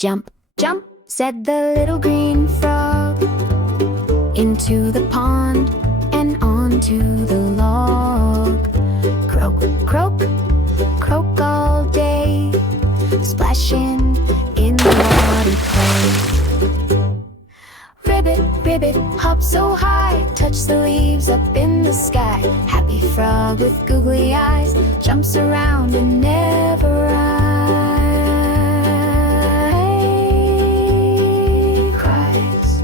Jump, jump, said the little green frog, into the pond and onto the log. Croak, croak, croak all day, splashing in the water play. Ribbit, ribbit, hop so high, touch the leaves up in the sky. Happy frog with googly eyes, jumps around and never cries.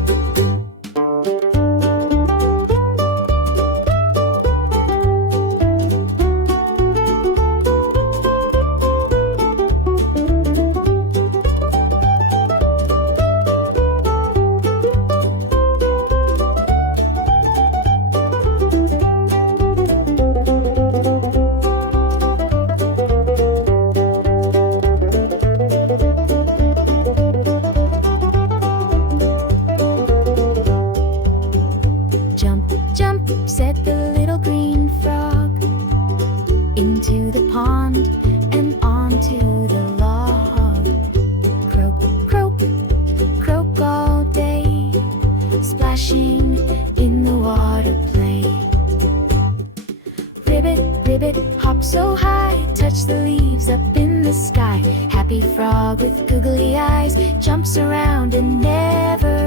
Said the little green frog, into the pond and onto the log. Croak, croak, croak all day, splashing in the water play. Ribbit, ribbit, hop so high, touch the leaves up in the sky. Happy frog with googly eyes, jumps around and never